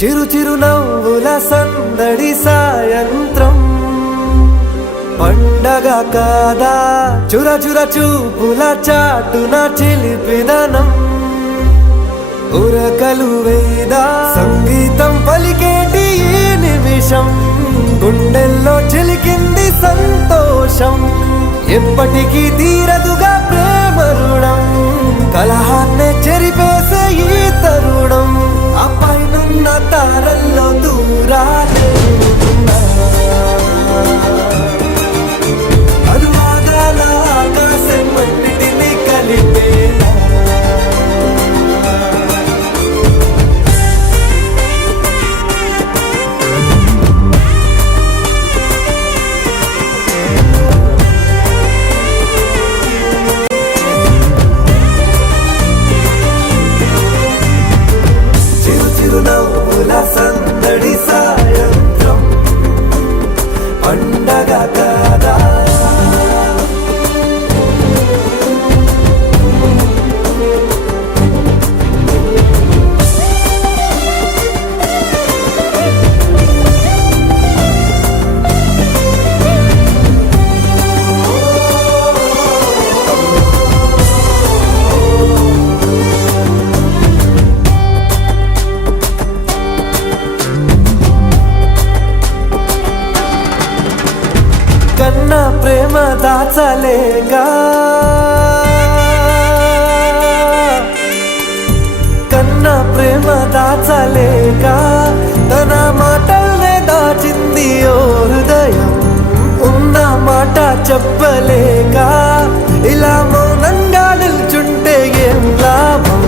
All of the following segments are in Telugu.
చిరు చిరు నవ్వుల సందడి సాయంత్రం పండగ కాదా చుర చుర చూపుల చాటున చిలిపిదనం ఉరకలు వేదా సంగీతం పలికేటి ఈ నిమిషం గుండెల్లో చిలికింది సంతోషం ఎప్పటికీ తీరదుగా ప్రేమ రుణం కలహాన్నే చెరిపేసే ఈ తరుణం ఆ పైనున్న తారల్లో దూరాలే ఉన్నా. అనువాదాల ఆకాశం అన్నిటినీ కలిపేలా చిరునవ్వుల సందడి సాయంత్రం పండగ కాదా కన్న ప్రేమ దాచలేగా కన్న ప్రేమ దాచలేగా తన మాటల్నే దాచింది ఓ హృదయం ఉన్న మాట చెప్పలేక ఇలా మౌనంగా నిల్చుంటే ఏం లాభం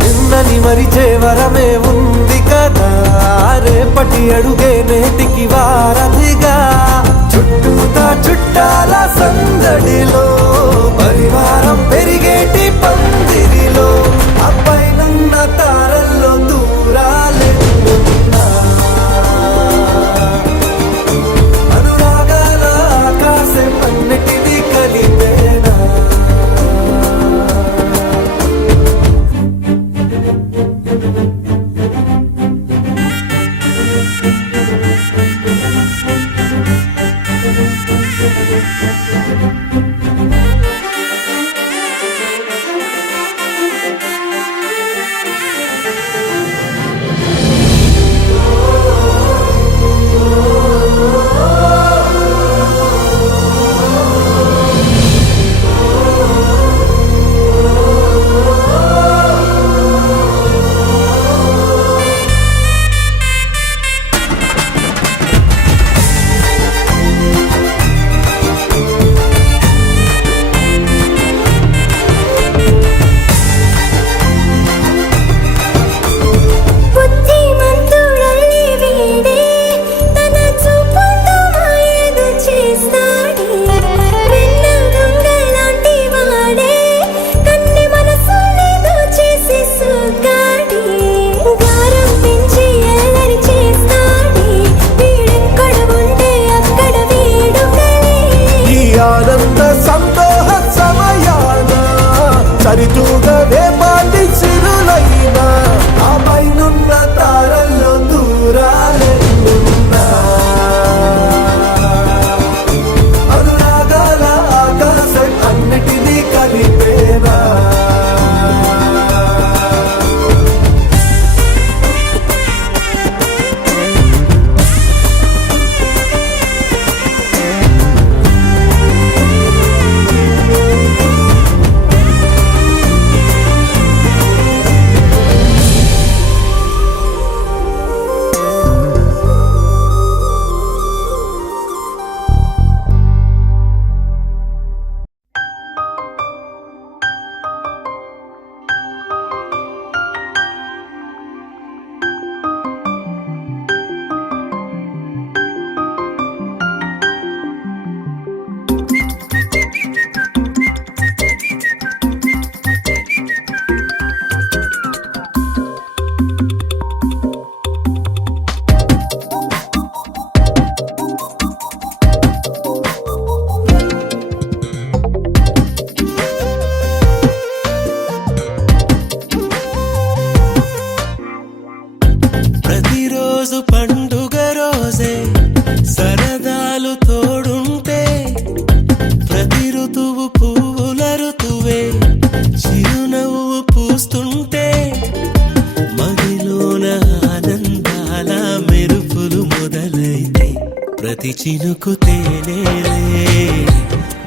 నిన్నని మరిచే వరమే ఉంది కదా రేపటి అడుగే నేటికి వారధిగా చుట్టూతా చుట్టాల సందడిలో పరివారం పెరిగేటి పందిరిలో అప్పైనున్న తారల్లో దూరాలే ఉన్నా. అనురాగాల ఆకాశం అన్నిటినీ కలిపేనా పండుగ రోజే సరదాలు తోడుంటే ప్రతి ఋతువు పువ్వుల ఋతువే చిరునవ్వు పూస్తుంటే మదిలోన ఆనందాల మెరుపులు మొదలైతే ప్రతి చినుకు తేనేలే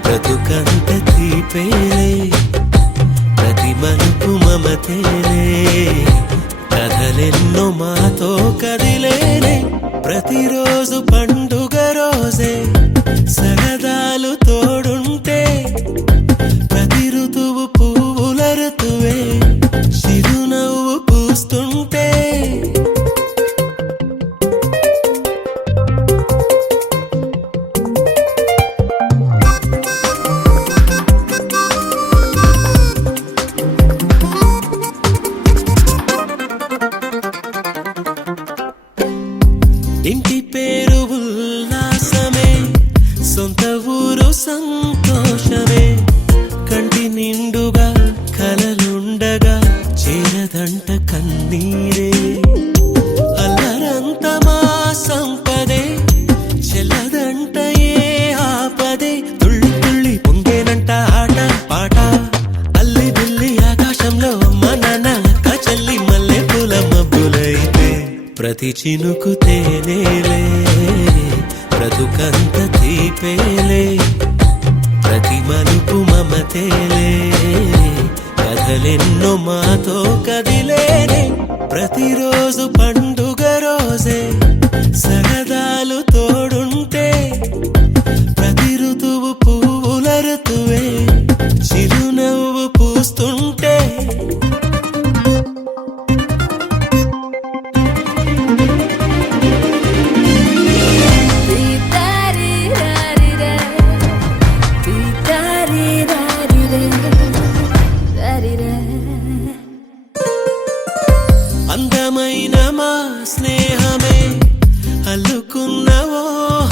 బ్రతుకంత తీపేలే ప్రతి మలుపు మమతేలే కథలెన్నో మాతో కదిలేనే ప్రతిరోజు పండుగ రోజే సరదాలు తోడుంటే ప్రతి ఋతువు పువ్వుల ఋతువే చిరునవ్వు పూస్తుంటే ఇంటి పేరు ఉల్లాసమే సొంత ఊరు సంతోషమే కంటి నిండుగా కలలుండగా చేరదంట కన్నీరే అల్లరంత మా సంపదే చెల్లదంట ఏ ఆపదే తుళ్ళి తుళ్ళి పొంగేనంట ఆట పాట అల్లి బిల్లి ఆకాశంలో అమ్మ నాన్న అక్క చెల్లి మల్లె పూల మబ్బులైతే ప్రతి చినుకు తేనేలే బ్రతుకంత తీపేలే ప్రతి మలుపు మమతేలే కథలెన్నో మాతో కదిలేనే ప్రతిరోజు పండుగ రోజే సరదాలు తోడుంటే ప్రతి ఋతువు పువ్వుల ఋతువే చిరునవ్వు పూస్తుంటే అందమైన మా స్నేహమే అల్లుకున్న ఓ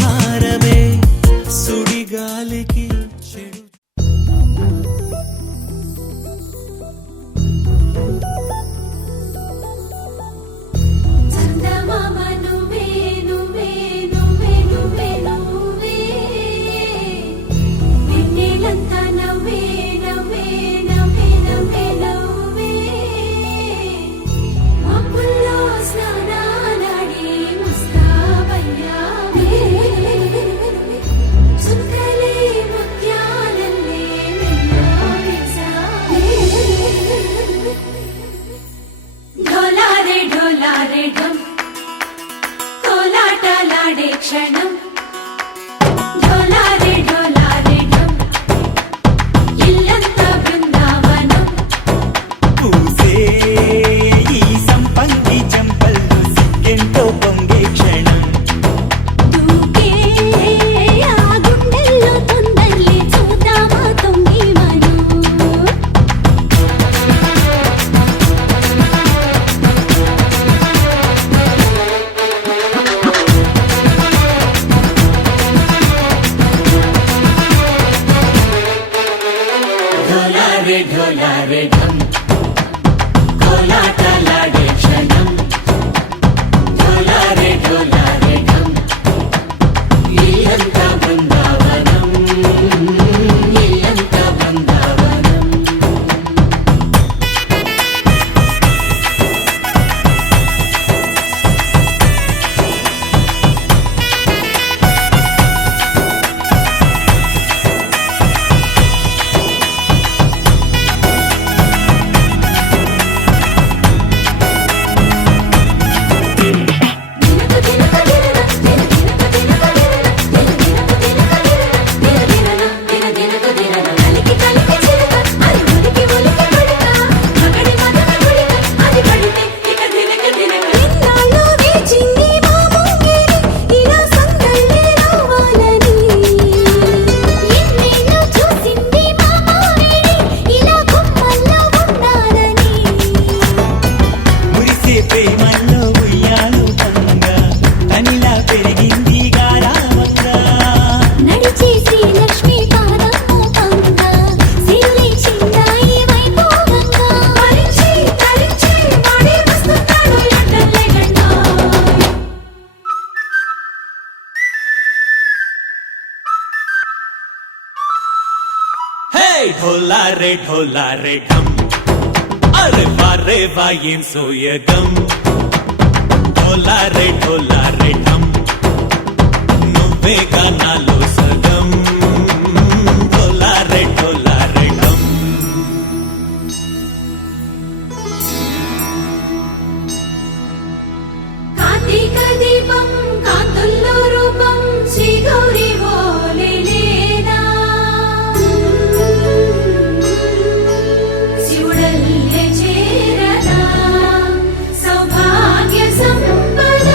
హారమే సుడిగాలికి చెడు చందమామ నువ్వే నువ్వే నువ్వే నువ్వే నువ్వే వెన్నెలంతా నవ్వే నవ్వే నవ్వే నవ్వే నవ్వే మబ్బుల్లో స్నానాలాడి ముస్తాబయ్యావే చుక్కలే ముత్యాలల్లే మెల్లావేశావే ढोलारे ढोलारे ढम कोलाटलाडे क्षणं ढोलारे ढोलारे ढम इल्लंत बृंदावनं పూసే ఈ సంపంగి చెంపల్లో సిగ్గెంతో పొంగే క్షణం దూకే ఆ గుండెల్లో తొందరలే చూద్దామా తొంగి మనం ढोला रे ढम अरे వా ఏం సోయగం ढोला रे ढम నువ్వేగా నాలో సగం ढोला रे ढम కార్తీక దీపం కాంతుల్లో రూపం శ్రీ గౌరీ ఓలేనా శివుడల్లే చేరదా సౌభాగ్య సంపద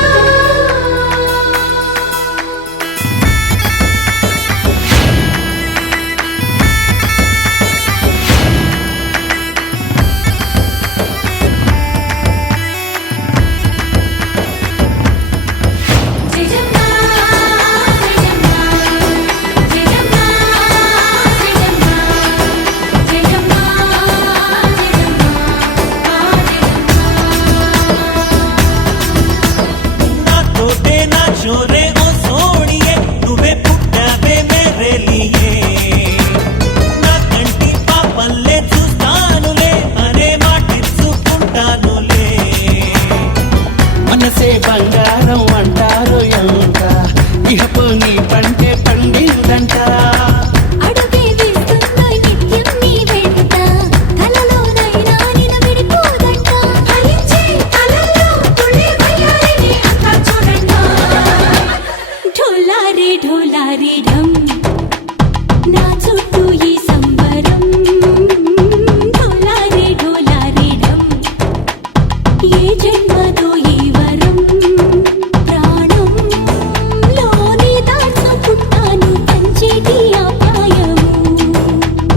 జయజమ్మా జయజమ్మా జయజమ్మా జయజమ్మా జయజమ్మా నా తోటే నా చోరే ఓ సోణియే నువ్వే పుట్టావే మేరే లియే నా కంటి పాపల్లే చూస్తానులే అనే మాటిచ్చుకుంటానులే మనసే బంగారం అంటారు ఎంత ఇహపు నీ పంటే పండిందంట అడుగే వేస్తున్నా నిత్యం నీ వెంట కలలోనైనా నిన్ను విడిపోదంట ఫలించే కలల్లో తుళ్ళి వయ్యారిని అంతా చూడండా ఢోలా రే ఢమ్ నా చుట్టూ ఈ సంబరం ఢోలా రే ఢమ్ ఏ జన్మదో ఈ వరం ప్రాణంలోని దాచుకుంటాను కంచేటి ఆప్యాయము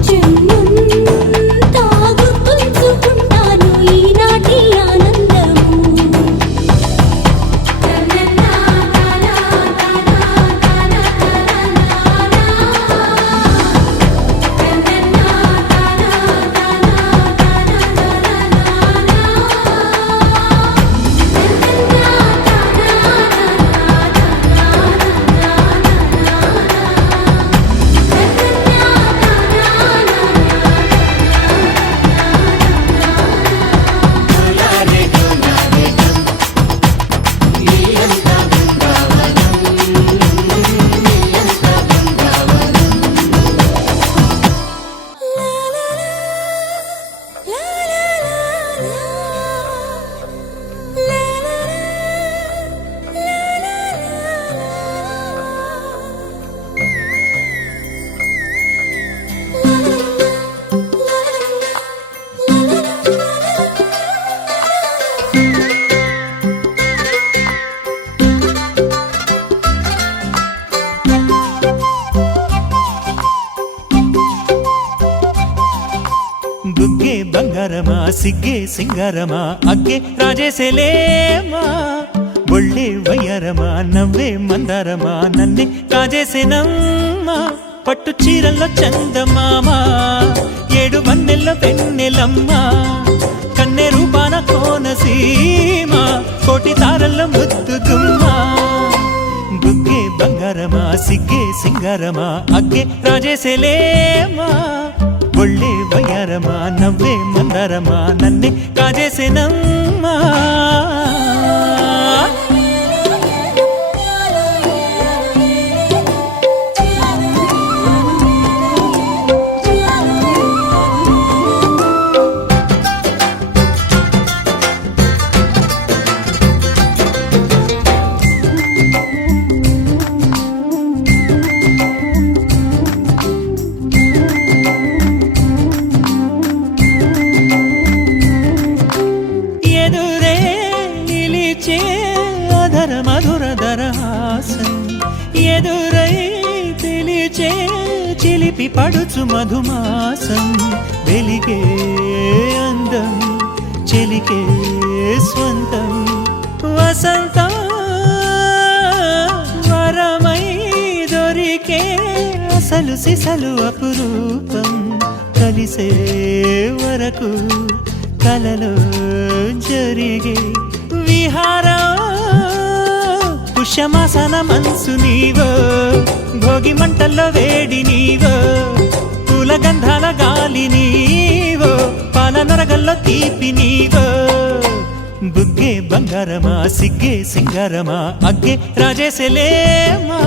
జన్మంతా గుర్తుంచుకుంటాను ఈనాటి ఆనందము బుగ్గే బంగారమా సిగ్గే సింగారమా అగ్గే రాజేసేలేమా ఒళ్ళే వయ్యారమా నవ్వే మందారమా నన్నే కాజేసేనమ్మా పట్టు చీరల్లో చందమామా ఏడు వన్నెల్లో పెన్నెలమ్మా కన్నె రూపాన కోనసీమ కోటి తారల్లో ముద్దుగుమ్మా బుగ్గే బంగారమా సిగ్గే సింగారమా అగ్గే రాజేసేలేమా ఒళ్ళే వయ్యారమా నవ్వే మందారమా నన్నే కాజేసేనమ్మా ఎదురే నిలిచే అధర మధుర దరహాసం ఎదురై పిలిచే చిలిపి పడుచు మధుమాసం వెలిగే అందం చెలికే స్వంతం వసంతం వరమై దొరికే అసలు సిసలు అపురూపం కలిసే వరకు కలలో జరిగే విహారం పుష్యమాసన మనసు నీవో భోగి మంటల్లో వేడి నీవో పూల గంధాల గాలి నీవో పాల నరగల్లో తీపి నీవో బుగ్గే బంగారమా సిగ్గే సింగారమా అగ్గే రాజేశలేమా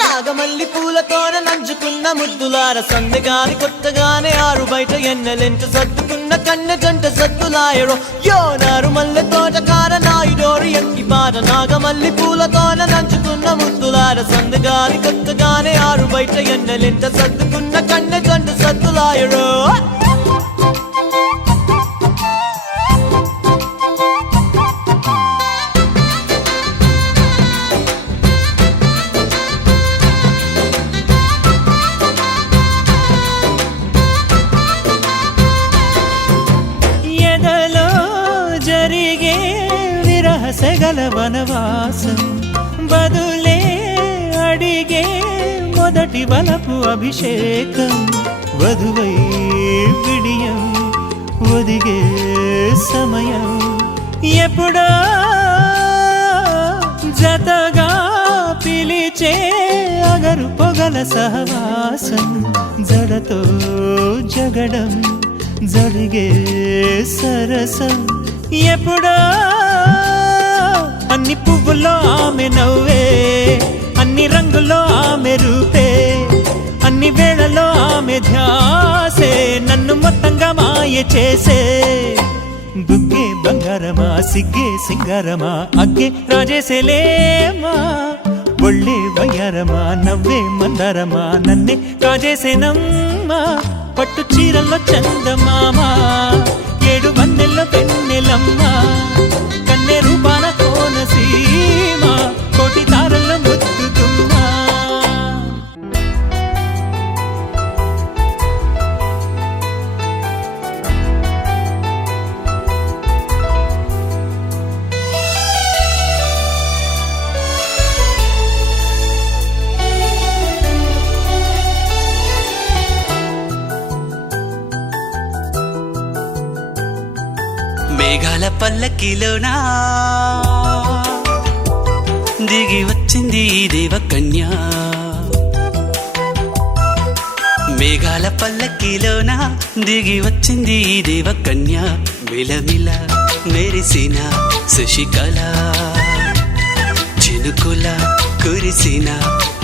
నాగమల్లి పూలతోన నంచుకున్న ముద్దులార సందెగాని కొత్తగానే ఆరు బయట ఎన్నెలెంట సర్దుకున్న కన్నె జంట సద్దులాయరో యో నారు మల్లె తోటకార నాయుడోరి ఎక్కి పాట నాగమల్లి పూలతోన నంచుకున్న ముద్దులార సందెగాని కొత్తగానే ఆరు బయట ఎన్నెలెంట సర్దుకున్న కన్నె జంట సద్దులాయరో సెగల వనవాసం బదులే అడిగే మొదటి వలపు అభిషేకం వధువై విడియం ఒదిగే సమయం ఎప్పుడో జతగా పిలిచే అగరు పొగల సహవాసం జడతో జగడం జరిగే సరసం ఎప్పుడో అన్ని పువ్వుల్లో ఆమె నవ్వే అన్ని రంగుల్లో ఆమె రూపే అన్ని వేళల్లో ఆమె ధ్యాసే నన్ను మొత్తంగా మాయ చేసే బుగ్గే బంగారమా సిగ్గే సింగారమా అగ్గే రాజేశలేమా ఒళ్ళే వయ్యారమా నవ్వే మందారమా నన్నే కాజేసేనమ్మా పట్టు చీరల్లో చందమామా ఏడు వన్నెల్లో పెన్నెలమ్మా కన్నె రూపాన కోనసీమ కోటి తారల్లో ముద్దుతుమ్మా మేఘాల పల్లకిలోనా దిగి వచ్చింది దేవకన్య మేఘాల పల్లకిలోనా దిగి వచ్చింది దేవకన్య మిలమిల మెరిసిన శశికళ చినుకుల కురిసిన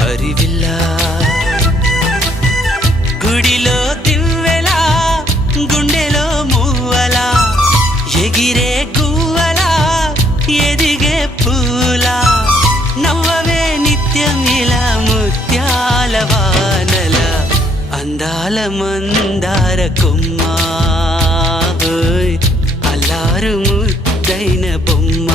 హరివిల్ల గుడిలో దివ్వెలా గుండెలో మూవలా ఎగిరే గువ్వలా ఎదిగే పూలా నవ్వవే నిత్యం ఇలా ముత్యాల వానల అందాల మందార కొమ్మ అల్లారు ముద్దైన బొమ్మ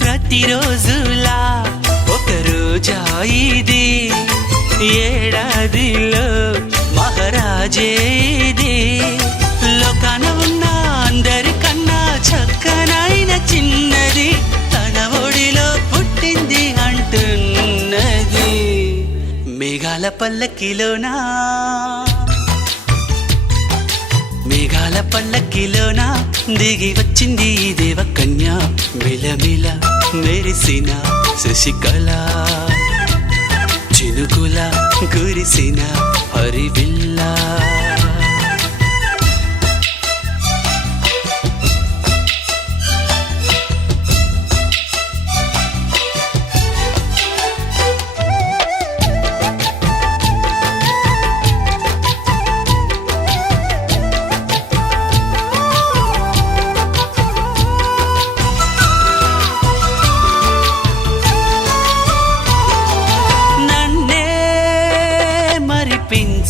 ప్రతిరోజులా ఒక రోజా ఇది ఏడాదిలో మహారాజే ఇది లోకాన ఉన్న అందరికన్నా చక్కనైన చిన్నది తన ఒడిలో పుట్టింది అంటున్నది మేఘాల పల్లకిలోనా మేఘాల పల్లకిలోనా దిగి వచ్చింది దేవకన్య మిలమిల మెరిసిన శశికళ చినుకుల కురిసిన హరివిల్లా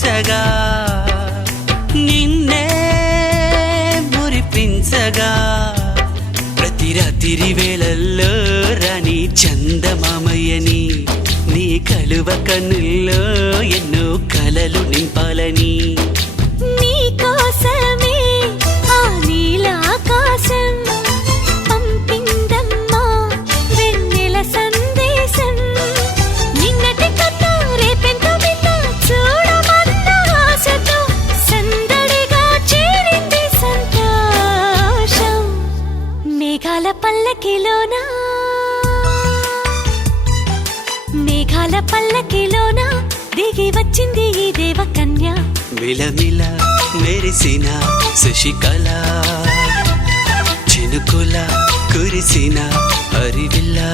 ఊరించగా నిన్నే మురిపించగా ప్రతి రాత్రి వేళల్లో రాణి చందమామయ్యని నీ కలువ కన్నుల్లో ఎన్నో కలలు నింపాలని నీ కోసమే ఆ నీలాకాశం పంపిందమ్మా వెన్నెల సందేశం నిన్నటి కథ రేపెంతో వింత చూడమన్న ఆశతో సందడిగా చేరింది సంతోషం మేఘాల పల్లకిలోనా దిగి వచ్చింది ఈ దేవకన్య మిలమిల మెరిసిన శశికళ చినుకుల కురిసిన హరివిల్లా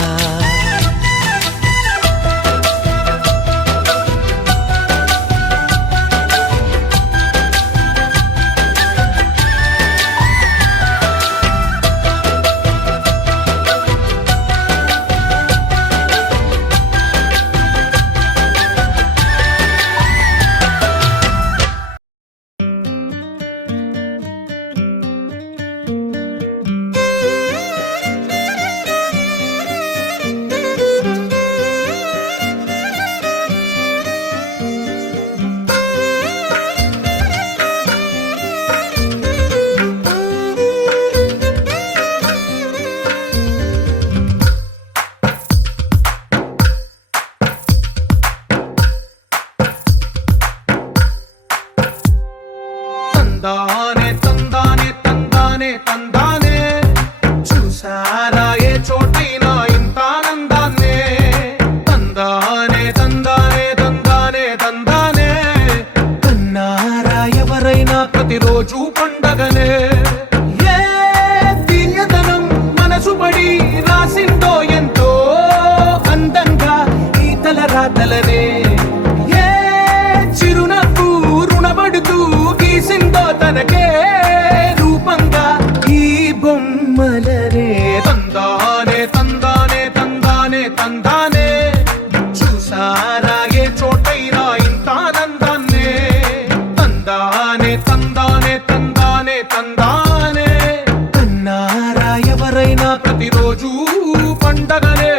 తందానే తందానే తందానే తందానే చూసారా ఏ చోటైనా ఇంత ఆనందాన్నే తందానే తందానే తందానే తందానే కన్నారా ఎవరైనా ప్రతిరోజు పండగనే ఏ తీయదనం మనసు పడి రాసిందో ఎంతో అందంగా ఈ తలరాతలనే ఏ చిరునవ్వు రుణపడుతూ గీసిందో తనకే రూపంగా ఈ బొమ్మలనే తందానే తందానే తందానే తందానే చూసారా ఏ చోటైనా ఇంత ఆనందాన్నే తందానే తందానే తందానే తందానే కన్నారా ఎవరైనా ప్రతిరోజు పండగనే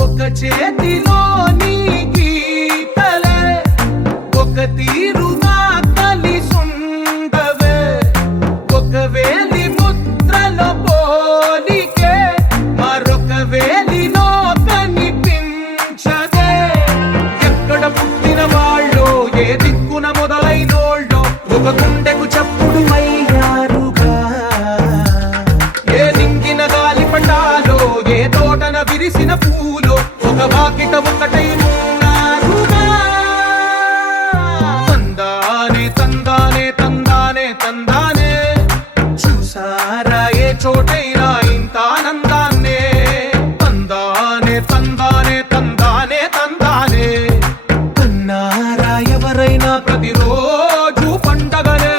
ఒక చేతిలో నీ గీతలే ఒక తీరుగా కలిసుండవే ఒక వేలి ముద్రలో పోలికే మరొక వేలిలో కనిపించదే ఎక్కడ పుట్టిన వాళ్ళో ఏ దిక్కున మొదలైనోళ్ళో ఒక గుండెకు చప్పుడు అయ్యారుగా ఏ దింగిన గాలి పండాలో ఏ తోటన విరిసిన పూలో ఒక వాకిట ఒకటై ఉన్నారుగా తందానే తందానే తందానే తందానే చూసారా ఏ చోటైనా ఇంత ఆనందాన్నే తందానే తందానే తందానే తందానే కన్నారా ఎవరైనా ప్రతిరోజు పండగనే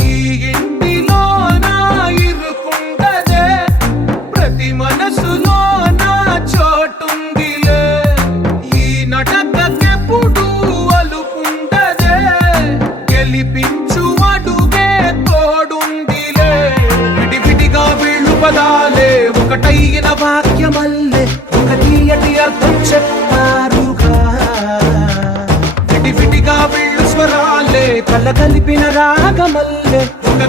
ఈ ఇంటిలో నా ఇరుకుండదే ప్రతి మనసులో నా చోటుందిలే ఈ నటకెప్పుడు అలుపుండదే గెలిపించు అడుగే తోడుందిలే విడివిడిగా వీళ్ళు పదాలే ఒకటైన వాక్యమల్లే ఒక తీయటి అర్థం చెప్పారుగా విడివిడిగా వీళ్ళు స్వరాలే కల కలిపిన రాగమల్లే ఒక